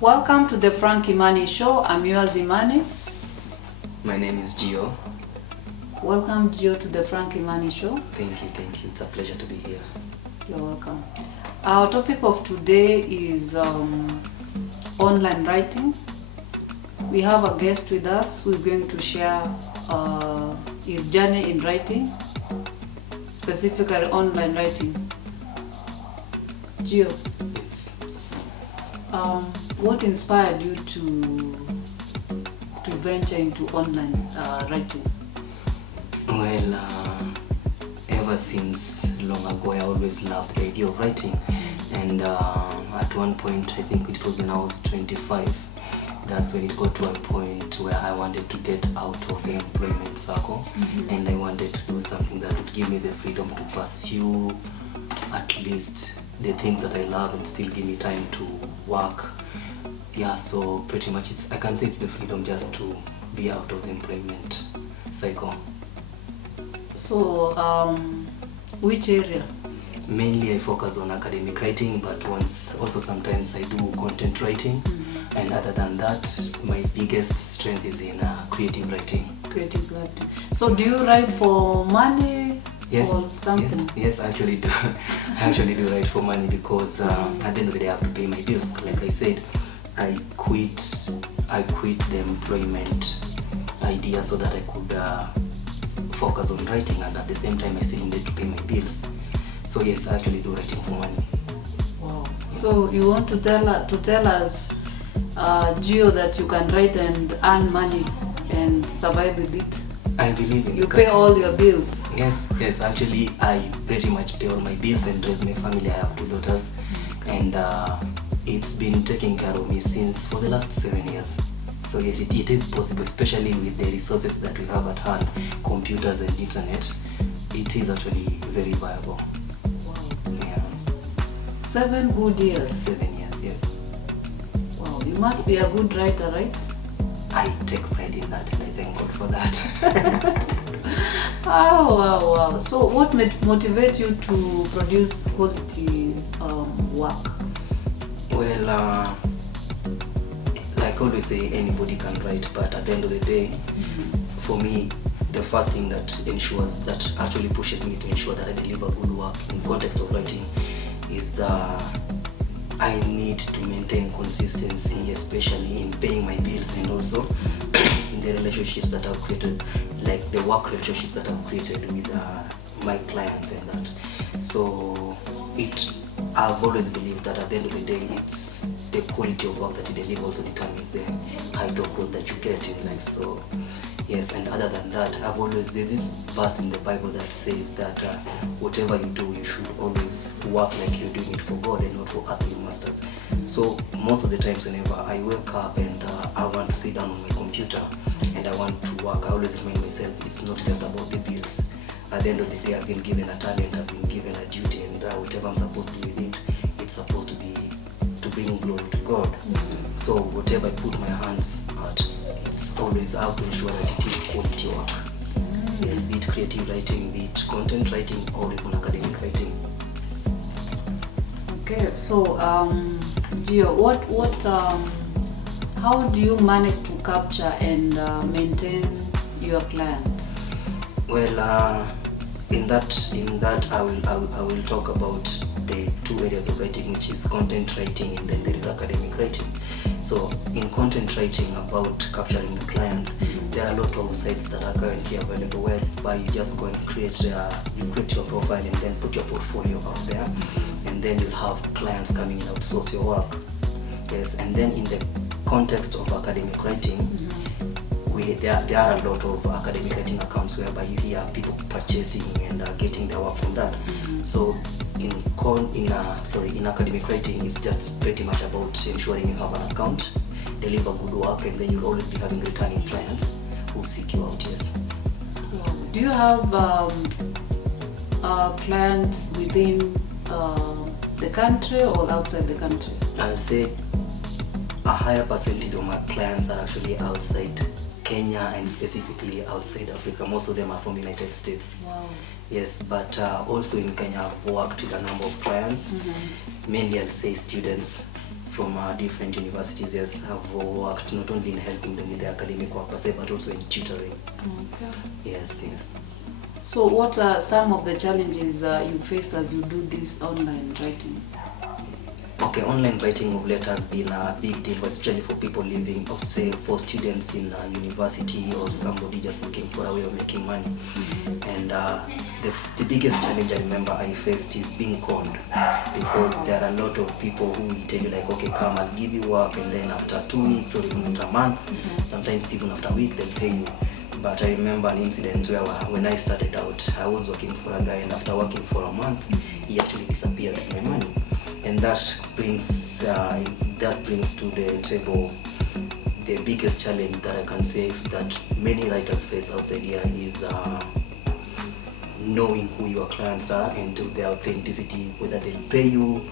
Welcome to the Frank Imani Show. I'm yours, Imani. My name is Gio. Welcome, Gio, to the Frank Imani Show. Thank you. It's a pleasure to be here. You're welcome. Our topic of today is online writing. We have a guest with us who is going to share his journey in writing, specifically online writing. Gio, Yes. what inspired you to venture into online writing? Well, ever since long ago, I always loved the idea of writing. And at one point, I think it was when I was 25, that's when it got to a point where I wanted to get out of the employment circle. And I wanted to do something that would give me the freedom to pursue at least the things that I love and still give me time to work. Yeah, so pretty much I can say it's the freedom just to be out of the employment cycle. So, which area? Mainly I focus on academic writing, but also sometimes I do content writing. And other than that, my biggest strength is in creative writing. Creative writing. So do you write for money or something? Yes, I actually do. I actually do write for money because at the end of the day I have to pay my bills. Like I said, I quit the employment idea so that I could focus on writing, and at the same time I still needed to pay my bills. So yes, I actually do writing for money. Wow. So you want to tell us, Gio, that you can write and earn money and survive with it? I believe in you pay all your bills? Yes, actually I pretty much pay all my bills and raise my family. I have 2 daughters, and it's been taking care of me for the last 7 years. So yes, it is possible, especially with the resources that we have at hand, computers and internet. It is actually very viable. Wow. Yeah. 7 good years? 7 years, yes. Wow, you must be a good writer, right? I take pride in that, and I thank God for that. Wow. So what motivates you to produce quality work? Well, like I always say, anybody can write, but at the end of the day, for me, the first thing that actually pushes me to ensure that I deliver good work in context of writing is I need to maintain consistency, especially in paying my bills and also in the relationships that I've created, like the work relationship that I've created with my clients and that. So I've always believed that at the end of the day, it's the quality of work that you deliver also determines the height of growth that you get in life. So yes, and other than that, there's this verse in the Bible that says that whatever you do, you should always work like you're doing it for God and not for earthly masters. So most of the times whenever I wake up and I want to sit down on my computer and I want to work, I always remind myself it's not just about the bills. At the end of the day, I've been given a talent, I've been given a duty, and whatever I'm supposed to do with it, it's supposed to be to bring glory to God. So whatever I put my hands at, it's always out to ensure that it is quality work. Yes, be it creative writing, be it content writing, or even academic writing. Okay, so Gio, how do you manage to capture and maintain your client? Well, in that I will talk about the 2 areas of writing, which is content writing and then there is academic writing. So in content writing, about capturing the clients, there are a lot of sites that are currently available whereby you just go and create your profile and then put your portfolio out there, and then you'll have clients coming and outsource your work. Yes, and then in the context of academic writing, there are a lot of academic writing accounts whereby you hear people purchasing and getting their work from that. So in academic writing, it's just pretty much about ensuring you have an account, deliver good work, and then you'll always be having returning clients who seek you out. Yes. Do you have a client within the country or outside the country? I'll say a higher percentage of my clients are actually outside Kenya and specifically outside Africa. Most of them are from United States. Wow. Yes, but also in Kenya I've worked with a number of clients, mainly I'll say students from different universities. Yes, have worked not only in helping them with their academic work but also in tutoring. Okay. Yes, yes. So what are some of the challenges you face as you do this online writing? Okay, online writing of late has been a big deal, especially for people living, or say for students in university or somebody just looking for a way of making money. And the biggest challenge I remember I faced is being conned, because there are a lot of people who will tell you like, okay, come, I'll give you work, and then after 2 weeks or even after a month, sometimes even after a week, they'll pay you. But I remember an incident where when I started out, I was working for a guy, and after working for a month, he actually disappeared with my money. And that brings to the table the biggest challenge that I can say that many writers face outside here is knowing who your clients are and their authenticity, whether they'll pay you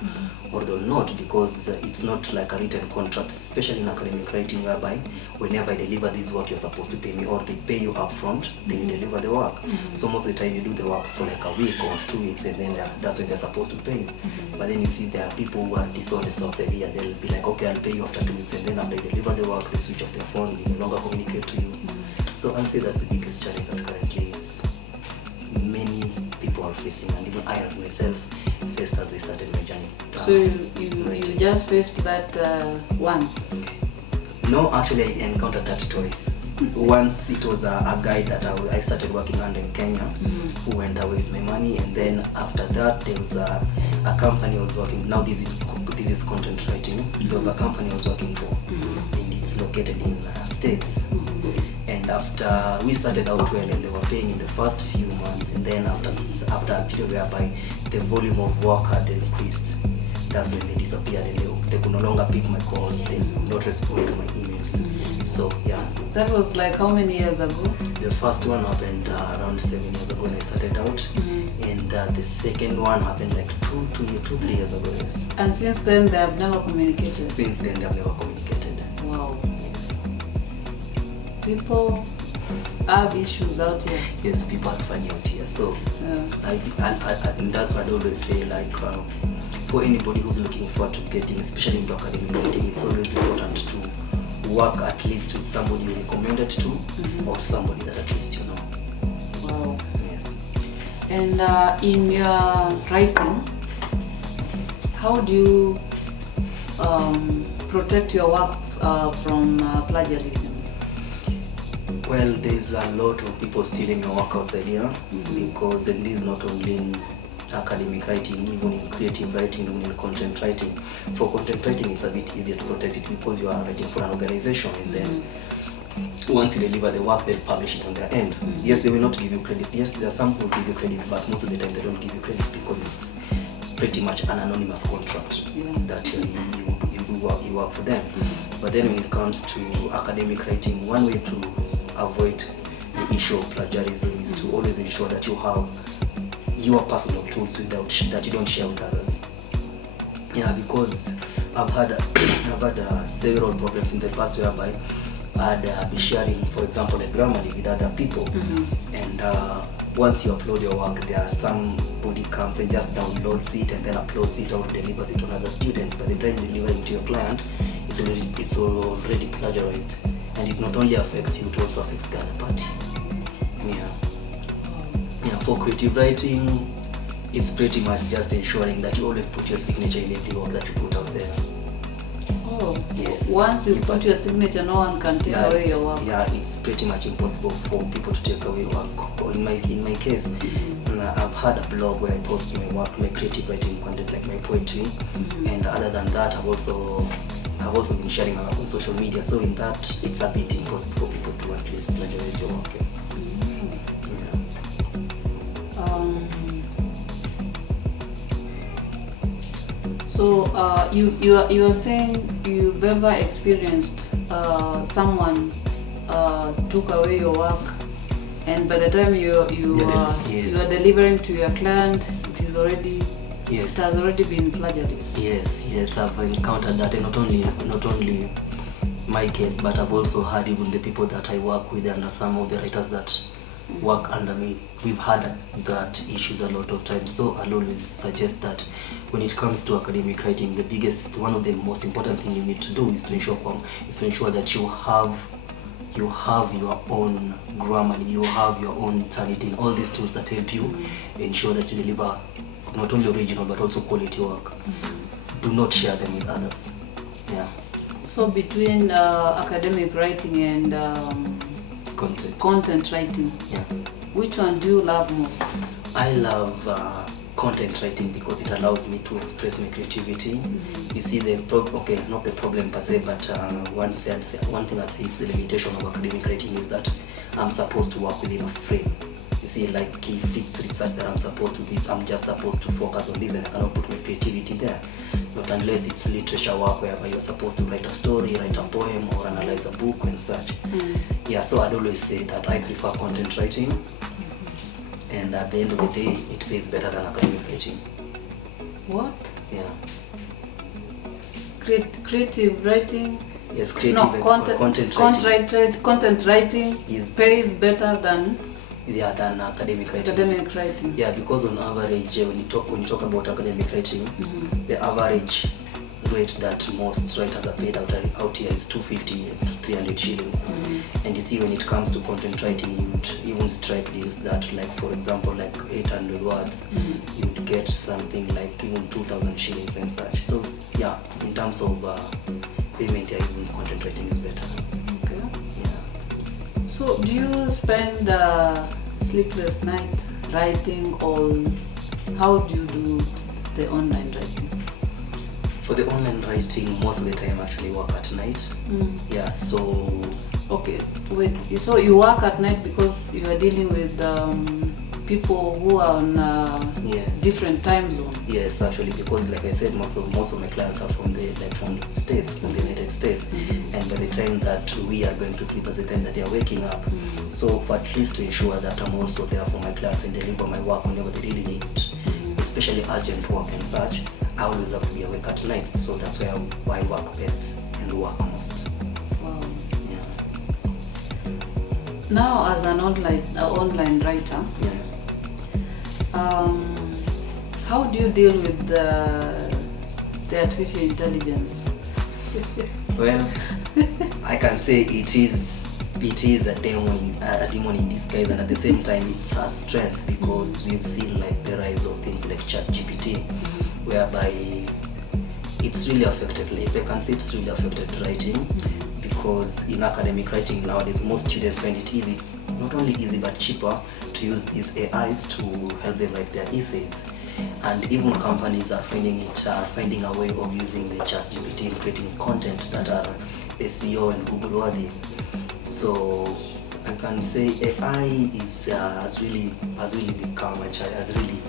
or they'll not, because it's not like a written contract, especially in academic writing, whereby whenever I deliver this work, you're supposed to pay me, or they pay you up front, then you deliver the work. So most of the time you do the work for like a week or 2 weeks, and then that's when they're supposed to pay you. But then you see there are people who are dishonest outside here. They'll be like, okay, I'll pay you after 2 weeks, and then after you deliver the work, they switch off their phone, they no longer communicate to you. So I'll say that's the biggest challenge that currently is many people are facing, and even I as myself faced as I started my journey. So you just faced that once? No, actually I encountered that twice. Once it was a guy that I started working under in Kenya who went away with my money, and then after that there was a company I was working. Now this is content writing. There was a company I was working for, and it's located in States. And after we started out well, and they were paying in the first few months, and then after a period whereby the volume of work had increased, that's when they disappeared, and they could no longer pick my calls, they would not respond to my emails. So yeah. That was like how many years ago? The first one happened around 7 years ago when I started out, and the second one happened like 3 years ago. Yes. And since then they have never communicated? Since then they have never communicated. Wow. Yes. People have issues out here. Yes, people are funny out here. So and that's why I always say, like, for anybody who's looking forward to getting, especially into academic writing, it's always important to work at least with somebody you recommended to, or somebody that at least you know. Wow. Yes. And in your writing, how do you protect your work from plagiarism? Well, there's a lot of people stealing your work outside here, because, and this is not only in academic writing, even in creative writing, even in content writing. For content writing, it's a bit easier to protect it because you are writing for an organization, and then once you deliver the work, they'll publish it on their end. Yes, they will not give you credit. Yes, there are some who will give you credit, but most of the time they don't give you credit because it's pretty much an anonymous contract that you work for them. But then when it comes to academic writing, one way to avoid the issue of plagiarism is to always ensure that you have your personal tools that you don't share with others. Yeah, because I've had several problems in the past whereby I'd be sharing, for example, a Grammarly with other people, and once you upload your work, there are somebody comes and just downloads it and then uploads it or delivers it to other students. By the time you deliver it to your client, it's already plagiarized, and it not only affects you, it also affects the other party. Yeah, for creative writing, it's pretty much just ensuring that you always put your signature in every work that you put out there. Oh, yes. Once you put your signature, no one can take away your work. Yeah, it's pretty much impossible for people to take away work. Or in my case, I've had a blog where I post my work, my creative writing content, like my poetry, and other than that, I've also been sharing on social media. So in that, it's a bit impossible for people to at least plagiarize your work. So you are saying you've ever experienced someone took away your work, and by the time you are delivering to your client, it has already been plagiarized. Yes, I've encountered that, and not only my case, but I've also had even the people that I work with and some of the writers that work under me, we've had that issues a lot of times. So I'll always suggest that when it comes to academic writing, one of the most important thing you need to do is to ensure that you have your own Grammarly, you have your own Turnitin, all these tools that help you ensure that you deliver not only original but also quality work. Do not share them with others. Yeah. So between academic writing and content writing, yeah, which one do you love most? I love content writing because it allows me to express my creativity. You see, not the problem per se, but one thing I'd say it's the limitation of academic writing is that I'm supposed to work within a frame. You see, like if it's research that I'm supposed to do, I'm just supposed to focus on this and I cannot put my creativity there. Not unless it's literature work whereby you're supposed to write a story, write a poem, or analyze a book and such. Yeah, so I'd always say that I prefer content writing. And at the end of the day, it pays better than academic writing. What? Yeah. Creative writing? Yes, creative content writing pays better than than academic writing. Academic writing. Yeah, because on average, when you talk about academic writing, the average rate that most writers are paid out here is 250 and 300 shillings. And you see, when it comes to content writing, you would even strike deals that, like for example, like 800 words, you would get something like even 2,000 shillings and such. So yeah, in terms of payment, yeah, even content writing is better. Okay. Yeah. So do you spend sleepless night writing, or how do you do the online writing? For the online writing, most of the time I actually work at night. Yeah, so... Okay, wait, so you work at night because you are dealing with people who are on different time zone? Yes, actually, because like I said, most of my clients are from the United States. And by the time that we are going to sleep is the time that they are waking up. So for at least to ensure that I'm also there for my clients and deliver my work whenever they really need it, especially urgent work and such, I always have to be awake at night, so that's where I work best and work most. Wow. Yeah. Now, as an online writer, how do you deal with the artificial intelligence? Well, I can say it is a demon in disguise, and at the same time it's a strength, because we've seen like the rise of things like ChatGPT, whereby it's really affected, like I can say it's really affected writing, because in academic writing nowadays most students find it easy. It's not only easy but cheaper to use these AIs to help them write their essays. And even companies are finding a way of using the ChatGPT in creating content that are SEO and Google worthy. So I can say AI has really become has really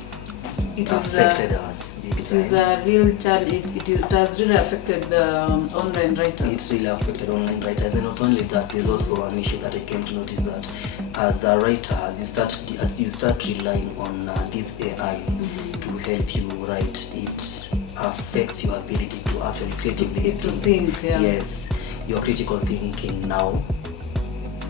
affected us. It is a real challenge. It has really affected online writers. It's really affected online writers, and not only that, there's also an issue that I came to notice, that as a writer, as you start relying on this AI to help you write, it affects your ability to actually creatively think. Yeah. Yes, your critical thinking now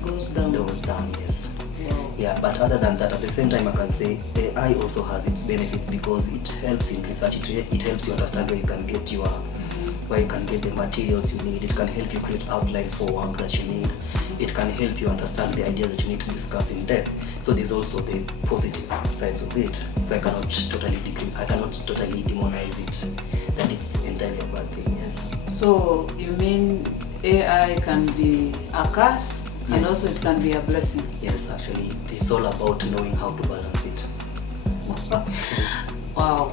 goes down. Yes. Wow. Yeah, but other than that, at the same time, I can say AI also has its benefits, because it helps in research. It helps you understand where you can get the materials you need. It can help you create outlines for work that you need. It can help you understand the ideas that you need to discuss in depth. So there's also the positive sides of it. So I cannot totally demonize it, that it's entirely a bad thing. Yes. So you mean AI can be a curse? Yes. And also it can be a blessing? Yes, actually, it's all about knowing how to balance it. Yes. Wow.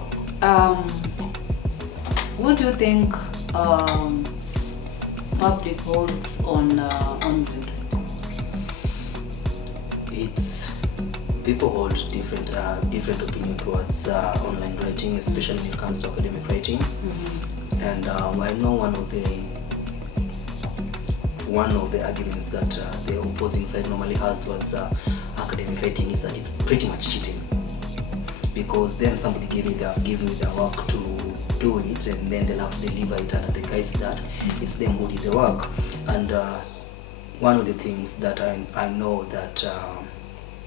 What do you think public holds on online writing? People hold different opinion towards online writing, especially when it comes to academic writing. And I know one of the arguments that the opposing side normally has towards academic writing is that it's pretty much cheating, because then somebody gives me their work to do it, and then they'll have to deliver it under the guise that it's them who did the work. And one of the things that I know that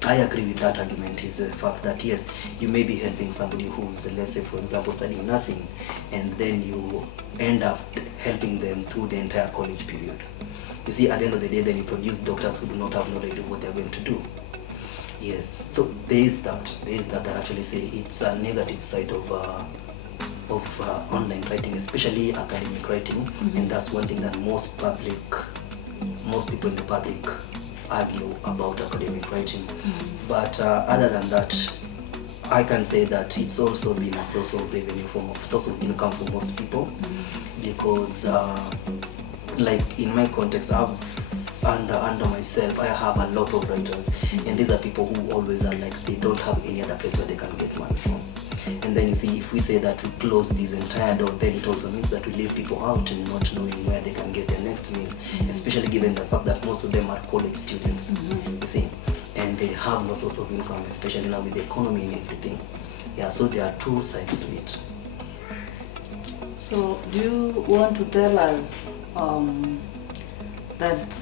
I agree with that argument is the fact that yes, you may be helping somebody who's, let's say, for example, studying nursing, and then you end up helping them through the entire college period. You see, at the end of the day, then you produce doctors who do not have knowledge of what they're going to do. Yes, so there is that actually say it's a negative side of online writing, especially academic writing, and that's one thing that most people in the public argue about academic writing. But other than that, I can say that it's also been a source of revenue, source of income for most people, because like in my context, under myself, I have a lot of writers, and these are people who always are like they don't have any other place where they can get money from. And then you see, if we say that we close this entire door, then it also means that we leave people out and not knowing where they can get their next meal, especially given the fact that most of them are college students, you see, and they have no source of income, especially now with the economy and everything. Yeah, so there are two sides to it. So do you want to tell us that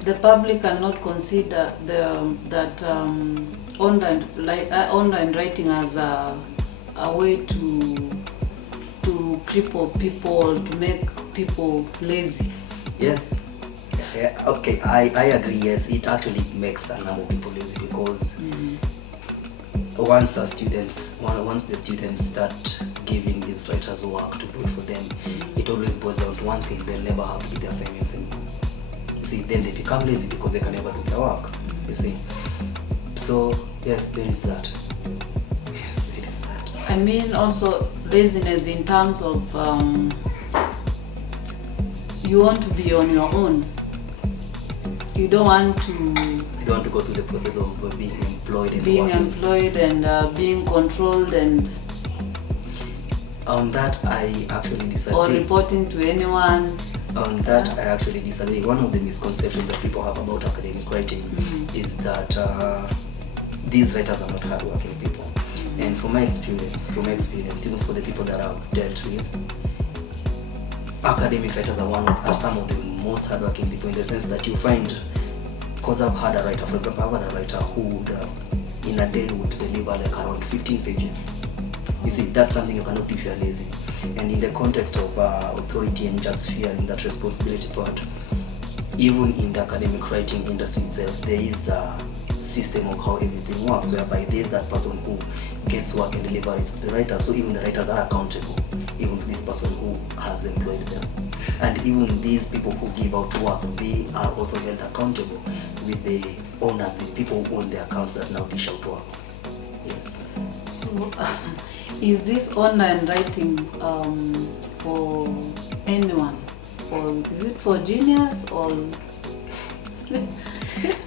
the public cannot consider that online writing as a way to cripple people, to make people lazy? Yes. Yeah, okay, I agree. Yes, it actually makes a number of people lazy because once the students start giving these writers work to do it for them, it always boils down to one thing: they'll never have to do their assignments anymore. You see, then they become lazy because they can never do their work. You see, so yes, there is that. Yes, there is that. I mean, also laziness in terms of you want to be on your own. You don't want to go through the process of being employed and being controlled and on that I actually disagree. Or reporting to anyone. On that I actually disagree. One of the misconceptions that people have about academic writing is that these writers are not hardworking people. And from my experience, even for the people that I've dealt with, academic writers are some of the most hardworking people, in the sense that you find, because I've had a writer, for example, I've had a writer who would, in a day, would deliver like around 15 pages. You see, that's something you cannot do if you're lazy. And in the context of authority and just fearing that responsibility part, even in the academic writing industry itself, there is a system of how everything works, whereby there is that person who gets work and delivers to the writer. So even the writers are accountable, even to this person who has employed them. And even these people who give out work, they are also held accountable with the owners, the people who own the accounts that now dish out works. Yes. So, is this online writing for anyone, or is it for genius, or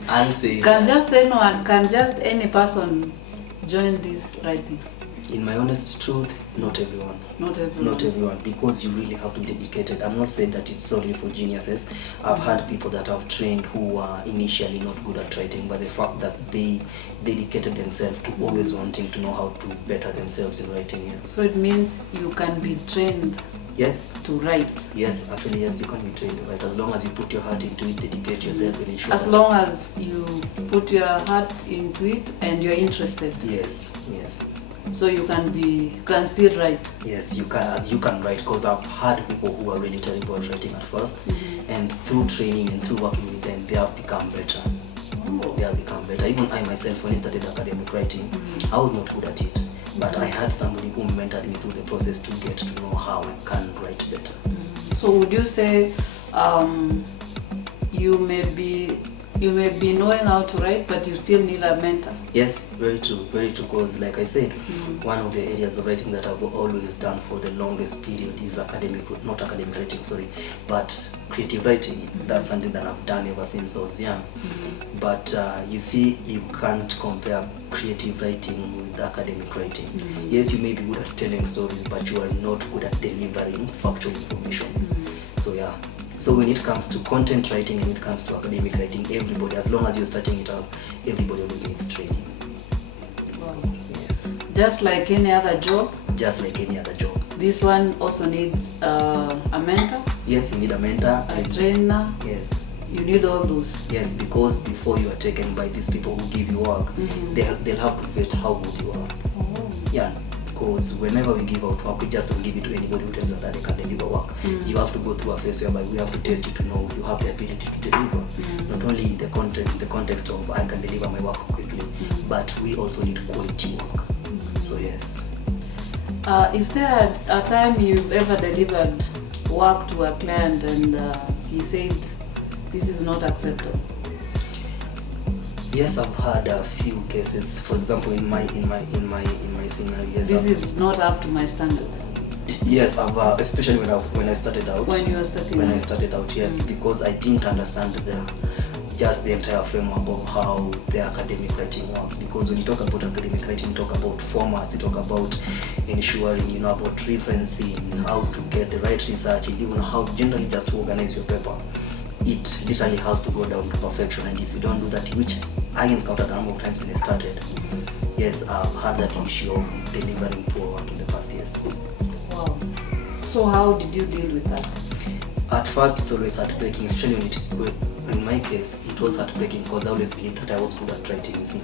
I'll say can just any person join this writing? In my honest truth, not everyone. Not everyone, because you really have to be dedicated. I'm not saying that it's solely for geniuses. I've had people that I've trained who are initially not good at writing, but the fact that they dedicated themselves to always wanting to know how to better themselves in writing. Yeah. So it means you can be trained. Yes. To write. Yes, actually, yes, you can be trained to write as long as you put your heart into it, dedicate yourself, and ensure. As long as you put your heart into it and you're interested. Yes, yes. So you can still write. Yes, you can write, because I've had people who are really terrible at writing at first, and through training and through working with them, they have become better. Oh. They have become better. Even I myself, when I started academic writing, I was not good at it, but I had somebody who mentored me through the process to get to know how I can write better. So would you say you may be knowing how to write, but you still need a mentor? Yes, very true, because like I said, one of the areas of writing that I've always done for the longest period is not academic writing, but creative writing. That's something that I've done ever since I was young. But you see, you can't compare creative writing with academic writing. Yes, you may be good at telling stories, but you are not good at delivering factual information. So yeah. So when it comes to content writing and it comes to academic writing, everybody, as long as you're starting it up, everybody always needs training. Wow. Yes. Just like any other job? Just like any other job. This one also needs a mentor? Yes, you need a mentor. A trainer? Yes. You need all those. Yes, because before you are taken by these people who give you work, they'll have to vet how good you are. Oh. Yeah, because whenever we give out work, we just don't give it to anybody who tells us that they can deliver work. You have to go through a phase whereby we have to test you to know you have the ability to deliver. Not only in the context of I can deliver my work quickly, but we also need quality work. So yes. Is there a time you've ever delivered work to a client and he said this is not acceptable? Yes, I've had a few cases. For example, in my scenario, yes. This is not up to my standard. Yes, I've especially when I started out. When you were starting When out. I started out, yes, because I didn't understand just the entire framework of how the academic writing works. Because when you talk about academic writing, you talk about formats, you talk about ensuring, about referencing, how to get the right research, and even how generally just to organize your paper. It literally has to go down to perfection, and if you don't do that, which I encountered a number of times when I started, yes, I've had that issue of delivering poor work in the past years. Wow. So how did you deal with that? At first, it's always heartbreaking, especially in my case, it was heartbreaking because I always believed that I was good at writing, you see.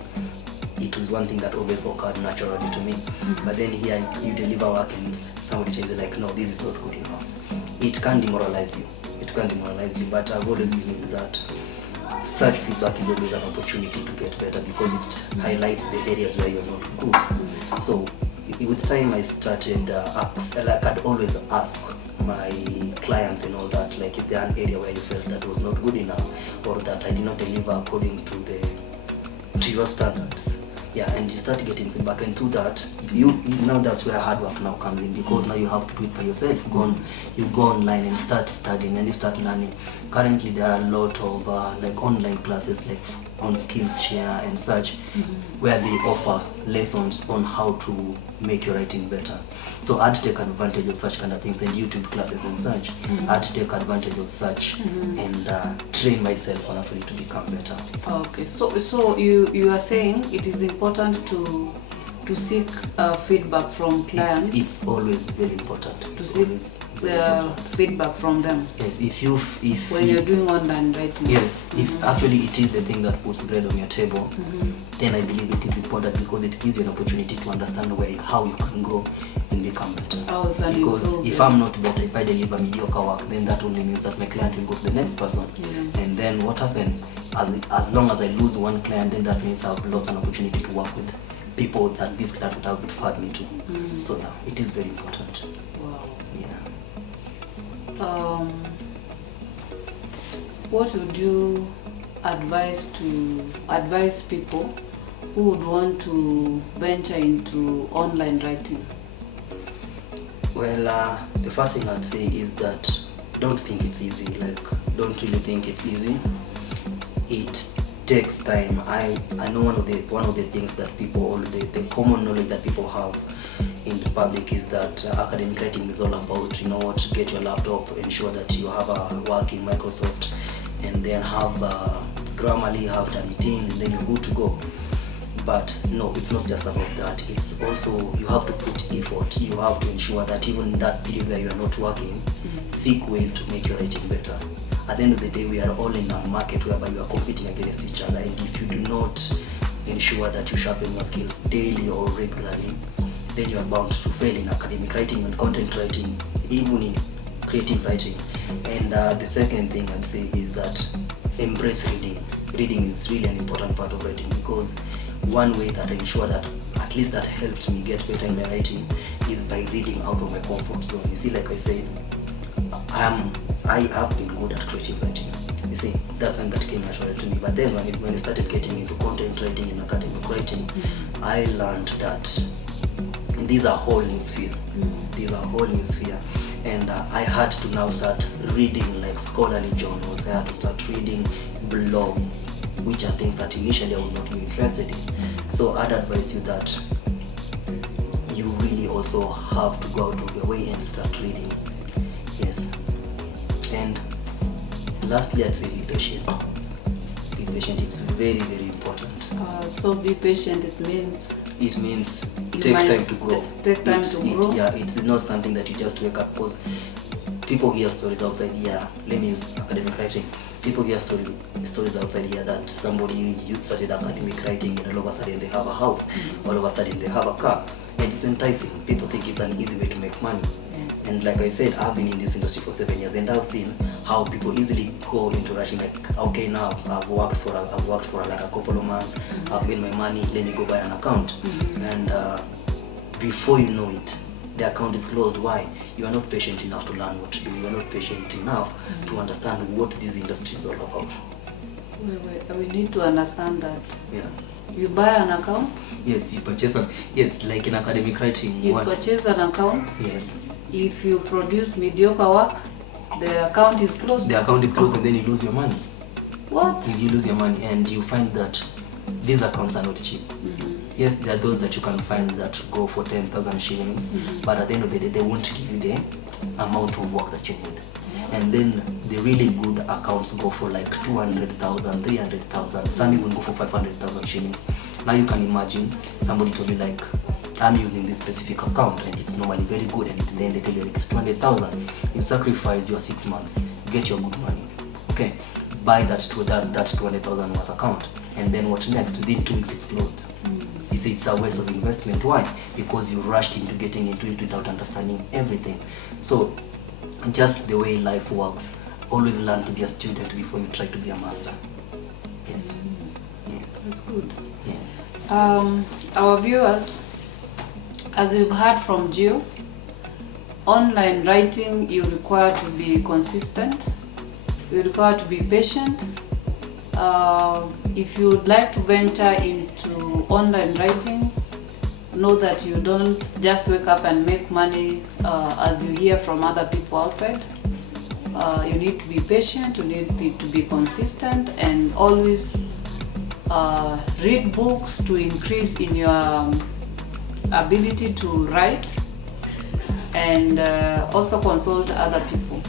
It was one thing that always occurred naturally to me. But then here, you deliver work and somebody tells you like, no, this is not good enough. It can demoralize you. But I've always believed that such feedback is always an opportunity to get better because it highlights the areas where you're not good. So with time I started I'd always ask my clients and all that, like, is there an area where you felt that was not good enough or that I did not deliver according to your standards? Yeah, and you start getting feedback, and through that, now that's where hard work now comes in, because now you have to do it by yourself. You go online and start studying and you start learning. Currently, there are a lot of like online classes, like on Skillshare and such, where they offer lessons on how to make your writing better. So I'd take advantage of such kind of things, and YouTube classes and such. I'd take advantage of such and train myself on actually to become better. Okay, so you are saying it is important to seek feedback from clients. It's always very important to seek feedback from them. Yes, when you're doing online writing. Yes, if actually it is the thing that puts bread on your table, then I believe it is important because it gives you an opportunity to understand how you can grow and become better. Because if I'm not better, if I deliver mediocre work, then that only means that my client will go to the next person. And then what happens? As long as I lose one client, then that means I've lost an opportunity to work with people that this client would have referred me to. So yeah, it is very important. Wow. Yeah. What would you advise people who would want to venture into online writing? Well, the first thing I'd say is that don't think it's easy. Like, don't really think it's easy. It takes time. I know one of the things that people, the common knowledge that people have in the public is that academic writing is all about, get your laptop, ensure that you have a working Microsoft, and then have Grammarly, have Turnitin, and then you're good to go. But no, it's not just about that. It's also, you have to put effort. You have to ensure that even in that period where you are not working, seek ways to make your writing better. At the end of the day, we are all in a market whereby you are competing against each other, and if you do not ensure that you sharpen your skills daily or regularly, then you are bound to fail in academic writing and content writing, even in creative writing. And the second thing I'd say is that embrace reading. Reading is really an important part of writing, because one way that I ensure that at least that helped me get better in my writing is by reading out of my comfort zone. You see, like I said, I have been good at creative writing. You see, that's something that came naturally to me. But then when I started getting into content writing and academic writing, I learned that these are whole new sphere. And I had to now start reading like scholarly journals. I had to start reading blogs, which are things that initially I would not be interested in. So I'd advise you that you really also have to go out of your way and start reading. Yes. And lastly, I'd say be patient. Be patient. It's very, very important. So be patient. It means take time to grow. Take time to grow. Yeah, it's not something that you just wake up, because people hear stories outside. Yeah, let me use academic writing. People hear stories outside here that somebody you started academic writing and all of a sudden they have a house, all of a sudden they have a car. It's enticing. People think it's an easy way to make money. And like I said, I've been in this industry for 7 years, and I've seen how people easily go into rushing. Like, okay, now I've worked for like a couple of months. I've made my money. Let me go buy an account, and before you know it, the account is closed. Why? You are not patient enough to learn what to do. You are not patient enough to understand what this industry is all about. We need to understand that. Yeah. You buy an account. Yes, you purchase an. Yes, like in academic writing. You purchase an account. Yes. If you produce mediocre work, the account is closed. The account is closed, and then you lose your money. What? You lose your money, and you find that these accounts are not cheap. Yes, there are those that you can find that go for 10,000 shillings, but at the end of the day, they won't give you the amount of work that you need. And then the really good accounts go for like 200,000, 300,000, some even go for 500,000 shillings. Now you can imagine somebody told me like, I'm using this specific account and it's normally very good, and then they tell you it's 200,000. You sacrifice your 6 months, get your good money. Okay, buy that 200,000 worth account, and then what next? Within 2 weeks it's closed. You see, it's a waste of investment. Why? Because you rushed into getting into it without understanding everything. So, just the way life works, always learn to be a student before you try to be a master. Yes. Yes. That's good. Yes. Our viewers, as you've heard from Gio, online writing, you require to be consistent, you require to be patient. If you would like to venture into online writing, know that you don't just wake up and make money as you hear from other people outside. You need to be patient, you need to be consistent, and always read books to increase in your ability to write, and also consult other people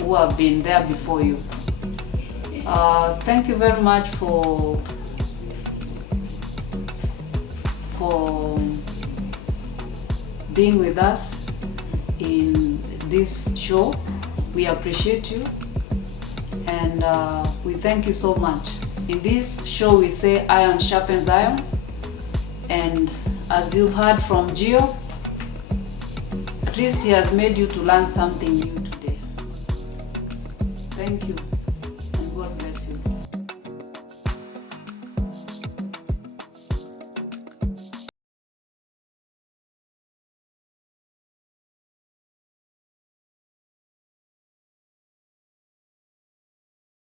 who have been there before you. Thank you very much for being with us in this show. We appreciate you, and we thank you so much. In this show we say iron sharpens irons, and as you've heard from Gio, at least he has made you to learn something new today. Thank you.